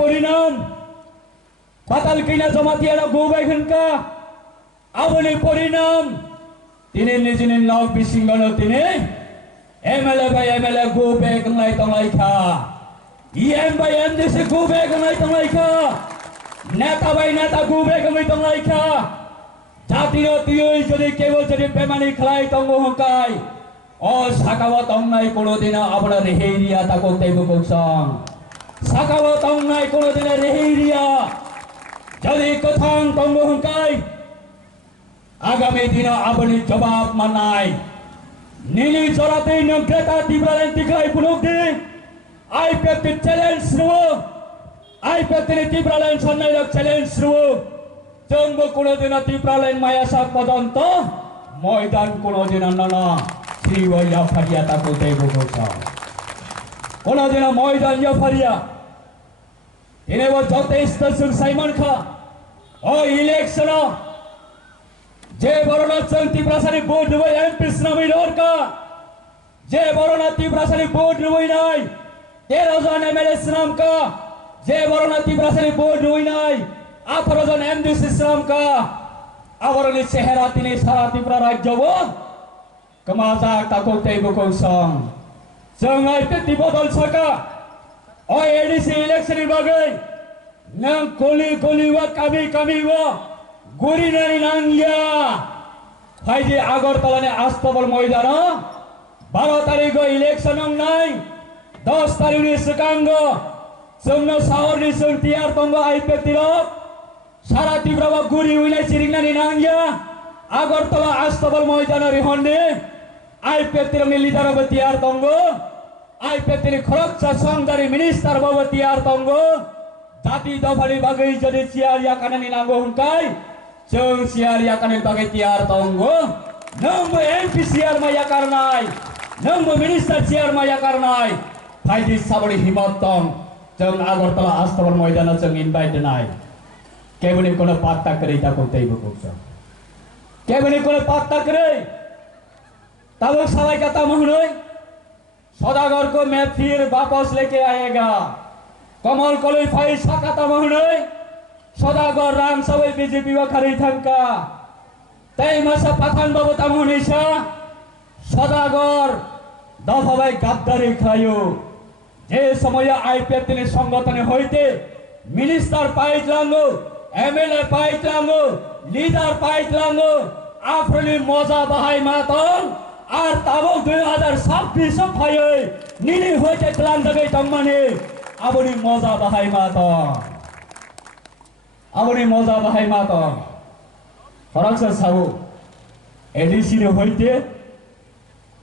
পরিণাম পাতাল কিনা জমাতিয়ারা গৌবাইখানকা আবনি পরিণাম তিনি নিজের নক বিসিঙ্গন তিনি এমএলএ বাই এমএলএ গৌবে গলাই তংলাইখা ইএম বাই এমডিসি গৌবে গলাই তংলাইখা নেতা বাই নেতা গৌবে গলাই তংলাইখা জাতির তুই যদি কেবল যদি বেমানি খেলাই তঙ্গ হকাই ও সাকাওয়া তংনাই কোনোদিন আপনার রেহেরিয়া তা করতে বকসং সাকাওয়া তংনাই কোনোদিন রেহেরিয়া যদি কথাং তঙ্গ হকাই আগামী দিন আপনি জবাব মানাই নীলি জড়াতে নগ্রেতা তীব্রালেন তিখাই পুনগ্ধি আইপিএফটি চ্যালেঞ্জ শুরু আইপিএফটি তীব্রালেন সন্ন্যায় চ্যালেঞ্জ শুরু জঙ্গ কোনোদিন তীব্রালেন মায়াসাক পর্যন্ত ময়দান কোনোদিন না শ্রী বৈয়া ফারিয়া তা করতে বকসং কোনোদিন ময়দান ফারিয়া তিনি যথেষ্ট সাইমন খা ও ইলেকশন যে বড়না তীব্রাসানি বোর্ড রুবই এমপি নামই লরকা যে বড়না তীব্রাসানি বোর্ড রুবই নাই 13 জন এমএলএ নাম কা যে বড়না তীব্রাসানি বোর্ড রুবই নাই 18 জন এমডিসি নাম কা আবরনি চেহারা তিনি সারা ত্রিপুরা রাজ্য কমাজা তাকতে বকসং জঙ্গাই পেতি বদল সকা ও এডিসি ইলেকশন বাগে নাম কলি কলি ওয়া কামি কামি ওয়া গুরি নানি নাঙ্গিয়া ফাইজি আগরতলানে আস্তবল ময়দান 12 তারিখ ইলেকশন নাই 10 তারিখ সুকাঙ্গ সুমন সাহরনি সুলতিয়ার তঙ্গ আইপেতির সারা তীব্রবা গুরি উইলাই চিরিংনানি নাঙ্গিয়া আগরতলা আস্তবল ময়দান রিহন্ডে আইপেতির লিডার বতিয়ার তঙ্গ আইপেতির খরকচা সংদারি মিনিস্টার বতিয়ার তঙ্গ জাতি দফানি বাগৈ যদি চিয়ারিয়া কানানি নাঙ্গো হুনকাই जों सियारिया काने बागै तियार तंगो नंबो एमपी सियार माया करनाय नंबो मिनिस्टार सियार माया करनाय फाइदि साबड़ी हिम्मत तंग जों আগরতলা আস্তবল ময়দানে जों इनवाइट नाय केबनि कोनो पात्ता करे ता कोतै बकस केबनि कोनो पात्ता करे तब सवाई का तमहनय सौदागर को मैं फिर वापस लेके आएगा कमल कलई फाई साका तमहनय सदागर राम सबै बीजेपी वा खरै थंका तै मासा पाथान बाबु तामुनिसा सदागर दफाबाई गाद्दारी खायो जे समय आईपीएफ तिनी संगठन হইতে मिनिस्टार पाइतलांगो एमएलए पाइतलांगो लिडर पाइतलांगो आफ्रली मजा बाहाई मातन আর তাবো 2026 ফাইয়ে নিনি হইতে প্ল্যান দগৈ তংমানে আবনি মজা বাহাই মাতন আবনি মজা বাহাই মাতন ফরাকসা সাবু এডিসি রে হইতে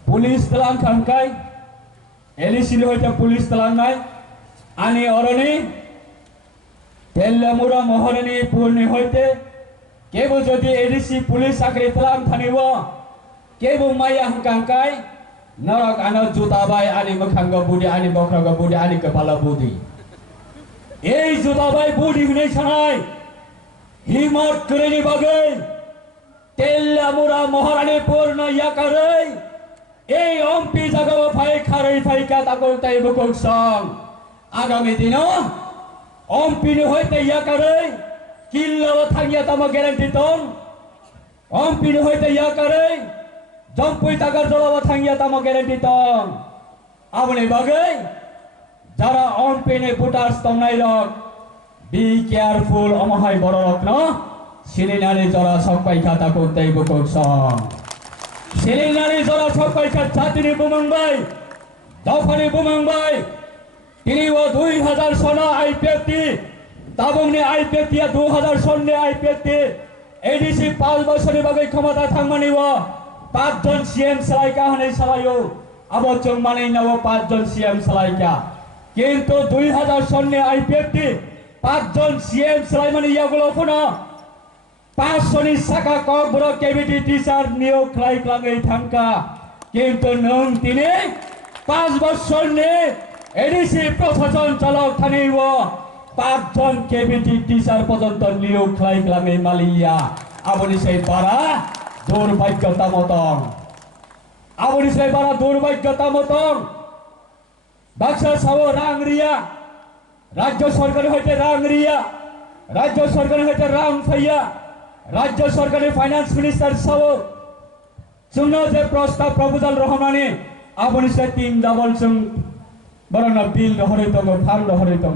পুলিশ তলাং খানকাই এডিসি রে হইতে পুলিশ তলাং নাই আনি অরনি তেল্লামুরা মহরনি পূর্ণি হইতে কেবল যদি এডিসি পুলিশ চাকরি তলাং থানিব কেবল মাইয়া হাঙ্কাই নরক আনো জুতাবাই আনি মখাঙ্গ বুডি আনি বখরগ বুডি আনি কপালা বুডি এই জুতাবাই বুডি হুনে ছানাই হিমত করেনি বাগে তেল্লামুরা মহারানী পূর্ণ ইয়াকারে এই এমপি জাগাও ফাই খারাই ফাই কাতা করতাই বকসং আগামী দিন এমপি হইতে ইয়াকারে কিল্লাও থাঙ্গিয়া তাম গ্যারান্টি তং এমপি হইতে ইয়াকারে জম্পুই টাকার জলাবা থাঙ্গিয়া তাম গ্যারান্টি তং আবনি বাগে যারা এমপি ভোটার্স তংনাই রক বি কেয়ারফুল অমহাই বড় রক ন সিলিনারি জরা সবাই খাতা করতে বকসং সিলিনারি জরা সবাই খাত ছাত্রী বুমংবাই দফানি বুমংবাই তিনি ও 2000 সনা আইপিএফটি তাবংনি আইপিএফটি 2000 সন্নে আইপিএফটি এডিসি 5 বছরের বাগে ক্ষমতা থাকমানি ও 5 জন সিএম সালাইকা হনে সালাইও আবচং মানেই নাও 5 জন সিএম সালাইকা কিন্তু 2000 সন্নে আইপিএফটি 5 জন সিএম সালাইমানি ইয়াগুলো ফোনা 500 नि साका কক বড় কেবিটি টিচার নিয়োগ লাই লাগই থাঙ্কা কিন্তু নং তিনি 5 বছর নে এডিসি প্রশাসন চালক থানিব 5 জন কেবিটি টিচার পর্যন্ত নিয়োগ লাই লাগই মালিয়া আবনি সেই পারা দুর্ভাগ্যতা মতন আবনি সেই পারা দুর্ভাগ্যতা মতন বাক্সা সাও রাংরিয়া রাজ্য সরকার হইতে রাংরিয়া রাজ্য সরকার হইতে রামফাইয়া রাজ্য সরকারের ফাইন্যান্স মিনিস্টার সহ जोंनो जे प्रस्ताव प्रपोजल रहमाने आबोनि से 3 डाबल जों बरना बिल रहरै दङ फान्ड रहरै दङ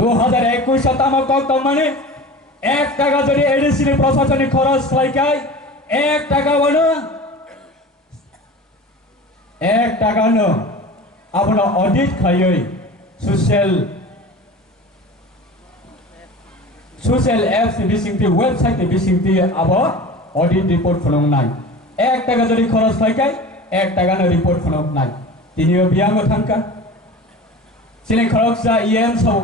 2021 तामा कक माने 1 টাকা যদি এডিসিনি প্রশাসনিক খরচ লাগাই 1 টাকা বনো 1 টাকা ন आपनो ऑडिट खायै सोशल एप्स बिसिंगति वेबसाइट बिसिंगति अब ऑडिट रिपोर्ट फलंनाय 1 টাকা যদি খরচ লাগাই 1 টাকা ন রিপোর্ট फलंनाय तिनियो बियांग थांका सिने खरक जा इएम सब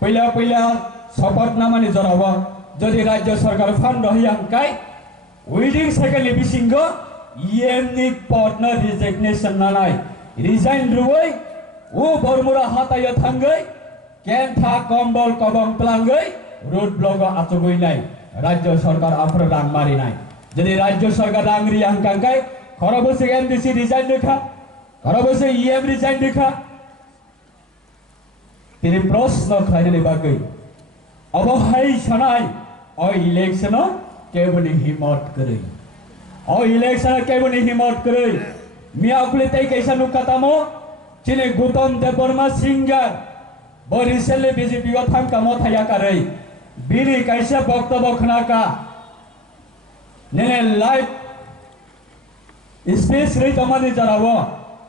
पहिला शपथ नामानि जराव যদি রাজ্য সরকার ফান্ড রহিয়াंकाय উইদিং सेकेंडनि बिसिंगो इएम नि पदना रिजिगनेशन नानाय रिजाइन रुवै ओ बरमुरा हाताय थांगै केन्था कम्बल कबं प्लांगै रोड ब्लॉक आचगैनाय राज्य सरकार आफर रां मारिनाय যদি রাজ্য সরকার রাং রিয়াंकाय खरबसे एमडीसी रिजाइन देखा खरबसे इएम रिजाइन देखा তিনি প্রশ্ন খাইনে বাগৈ অবহাই সনাই ও ইলেকশন কেবনি হিমত করে ও ইলেকশন কেবনি হিমত করে মিয়াকুলি তাই कैसा नुकातामो चिने गौतम देवबर्मा सिंगार बरिसेले बीजेपी व थांका मथाया करे बिनि कैसा वक्तव्य खनाका नेने लाइव स्पेस रे तमाने जरावो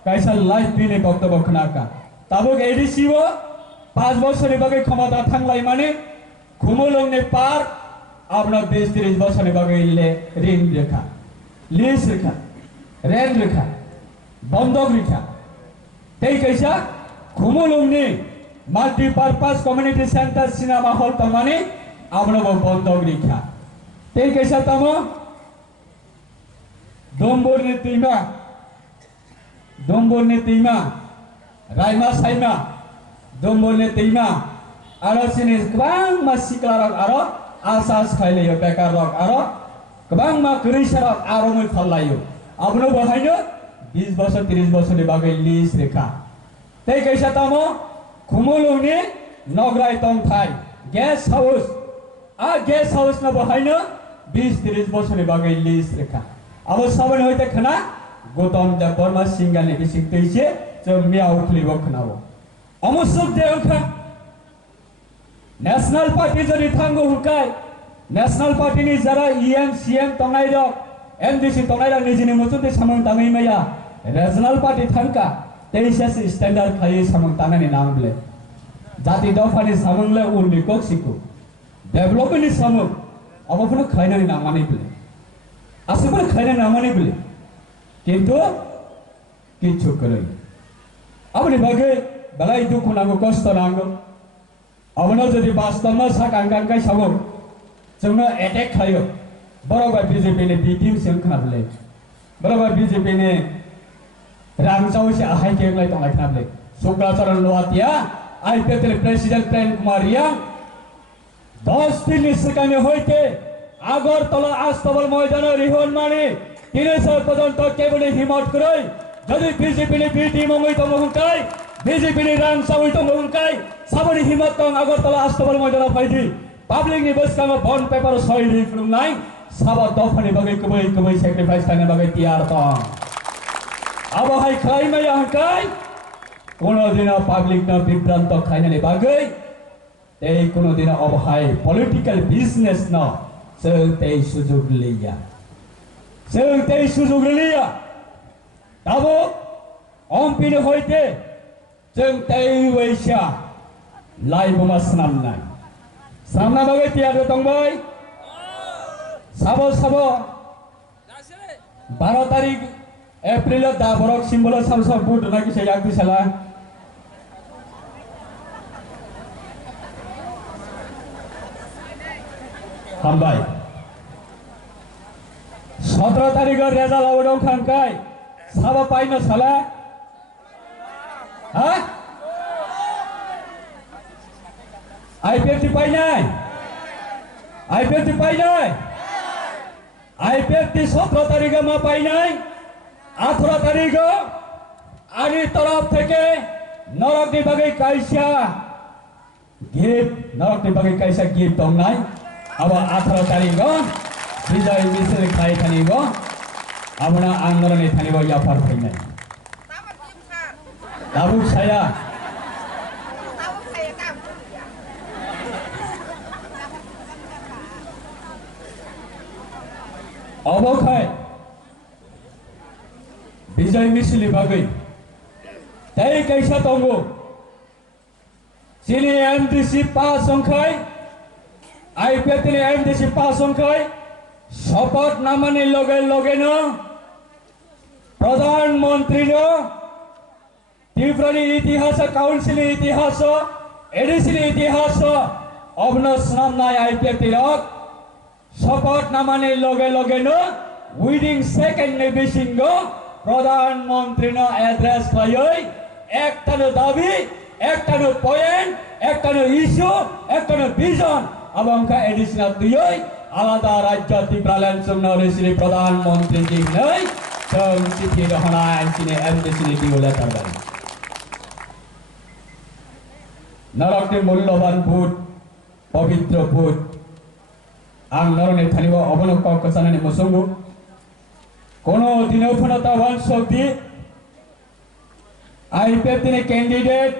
कैसा लाइव बिनि वक्तव्य खनाका ताबुक एडीसी वो 5 বছরের বাগে ক্ষমতা থাকলাই মানে খুমলংনে পার আপনার 20-30 বছরের বাগে ইলে ঋণ রেখা লিজ রেখা রেন রেখা বন্ধক রেখা তাই कैसा খুমলংনে multipurpose community centre cinema hall তমানে আপনার বন্ধক রেখা তাই कैसा তম দম্বরনে তিমা রাইমা সাইমা दम्बरने दैमा आरो सिनि गोबां मा सिक्लारक आरो आसास खायलायो बेकार रक आरो गोबां मा गैसारक आरो मै खालायो आबनो बहायनो 20 বছর 30 বছरनि बागै लिज रेखा तै कैसा तमो खुमलुनि नगराय तंथाय गेस्ट हाउस आ गेस्ट हाउस न बहायनो 20-30 বছरनि बागै लिज रेखा अब सबन होइते खना गौतम देवबर्मा सिंगानि बिसिं तैसे जों मियाव खलिबो खनाबो अमुसुक देवखा नेशनल पार्टी जदि थांगो हुकाय नेशनल पार्टी नि जरा ईएम सीएम तंगाय दक एमडीसी तंगाय दक निजिनि मुचुते सामं तांगै माया रीजनल पार्टी थांका तेइसास स्टैंडर्ड खायै सामं तांगानि नामले जाति दफानि सामंले उरनि कक्सिको डेभलपमेन्टनि सामं अबफोनो खायनानि नामानि बले आसेफोर खायनानि नामानि बले किन्तु किछु करै आबनि बागै balai duku nago kosto nago abona jodi bastama sakangangkai sabo जोंनो अटैक खायो बराबर बीजेपी ने बीटीम सिम खाबले बराबर बीजेपी ने रांचाव से आहाय केगलाय तंगाय खाबले सुक्राचरण लोहातिया आईपीएल प्रेसिडेंट प्रेम कुमार रियांग 10 दिन सिकाने होइते আগরতলা আস্তবল ময়দানে রিহন মানে 300 পর্যন্ত কেবলে হিমত কই যদি বিজেপি নে বিটি মঙ্গই তো মহুকাই বিজেপি নে রাং সাউই তো মহুকাই সাবনি হিমত তো আগরতলা আস্তবল ময়দানে ফাইদি পাবলিক নি বসকাमा बन पेपर सही रि खुलुमनाय साबा दफानि बागै कबै सेक्रिफाइस थाने बागै तियार त अब हाय खाइमै हकाय कोनो दिन पब्लिक न विभ्रान्त खाइनानि बागै तै कोनो दिन अब हाय पॉलिटिकल बिजनेस न जों तै सुजुग लिया तब अम्पिन होइते जों तै वैसा लाइबमा स्नामनाय सामना बागै तियार दंबाय साबो 12 तारिख एप्रिल दाबरक सिम्बल साबसा बुट नाकि से याक दिसला हामबाय 17 तारिख रेजाल्ट आवडौ खानकाय साबा पाइन साला हा आईपीएफ पाइनाय आईपीएफ 17 तारिख में पाइनाय 18 तारिख आनी तरफ থেকে নরকনি বাগে কাইসা गिफ्ट नरकनि बागै काइसा गिफ्ट दंनाय अब 18 तारिख विजय मिছিল खाइ थानिब आबना आंदोलननि थानिब याफार फैनाय दाबुक साया अबखाय विजय मिছিল बागै तै कैसा दंगो सिनी एमडीसी पास अंखाय आईपीएल तिनी एमडीसी पास अंखाय शपथ नामानि लगे लगेन प्रधानमंत्री त्रिपुरानि इतिहास काउंसिल इतिहास एडिसी इतिहास अबन स्नामनाय आईपीएल तिलक शपथ नामानि लगे लगेन विदिन सेकेंड ने बिसिंग प्रधानमंत्री एड्रेस खायै एकटानो दाबी एकटानो पॉइंट एकटानो इश्यू एकटानो विजन आबंका एडिशनल दुयै आलादा राज्य त्रिपुराल्यान्ड सुमनो श्री प्रधानमंत्री जी नै जों चिठी रहनाय सिने एमडीसी दिउला थाबाय नरकनि मूल्यवान भोट पवित्र भोट आं नरने थानिब अबन ककसानानि मुसुंगु कोनो दिनो फनता वन शक्ति आईपीएफ तिने कैंडिडेट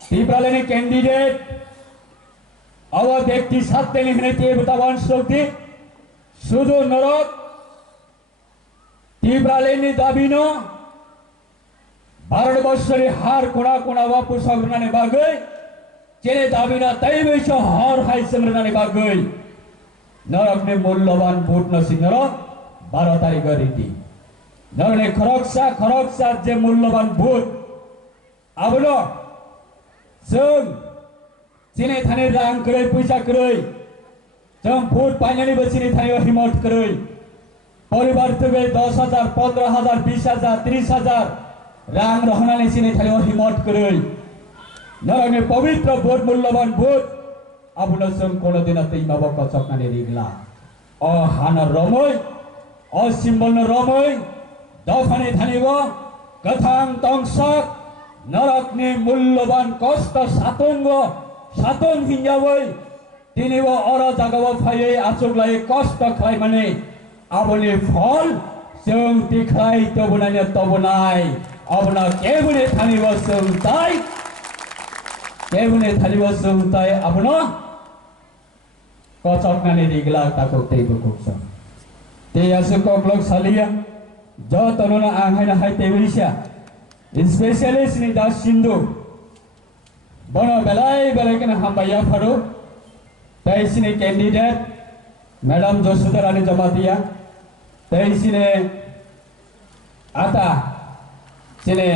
त्रिपुरानि कैंडिडेट अब व्यक्ति साथ लिखने वन शक्ति शुद्ध नरक त्रिपुरानि दाबी न भारतवर्षनि हार कोना कोना वापस संग्रहने बागै चेने दाबी न तै बैस हर हाई संग्रहने बागै नरकने मूल्यवान भोट नसिंगर 12 तारिख रेडी नरने खरकसा जे मूल्यवान भोट आबनो जों चिने थाने रां करै पैसा करै जों भोट पाइनानै बसिने थायो हिम्मत करै परिवार तुगे 10,000 15,000 20,000 30,000 रां रहनानै चिने थायो हिम्मत करै नरने पवित्र भोट मूल्यवान भोट आबनो जों कोनो दिन तैमाबो कचकनानै रिगला अ हाना रमै अ सिम्बल रमै दफाने थानिब कथां तंसक नरकनि मूल्यवान कष्ट सातन हिंजाबै तिनिबो अर जागाबो फायै आचुगलायै कष्ट खालाय माने आबनि फल जों तिखाय तबनाय तबनाय अबना केबुने थानिब जोंताय केबुने थानिब जोंताय आबनो कचकनानै रिगला ताको तैबो कुक्स ते यासु कोक्लक सालिया ज तनुना आंहायना हाय तेबिलिसा स्पेशलिस्ट नि दा सिन्धु बनो बेलाय बेलायकन हामबाया फारो तैसिने कैंडिडेट मैडम जोसुदा रानी जमातिया तैसिने आता सिने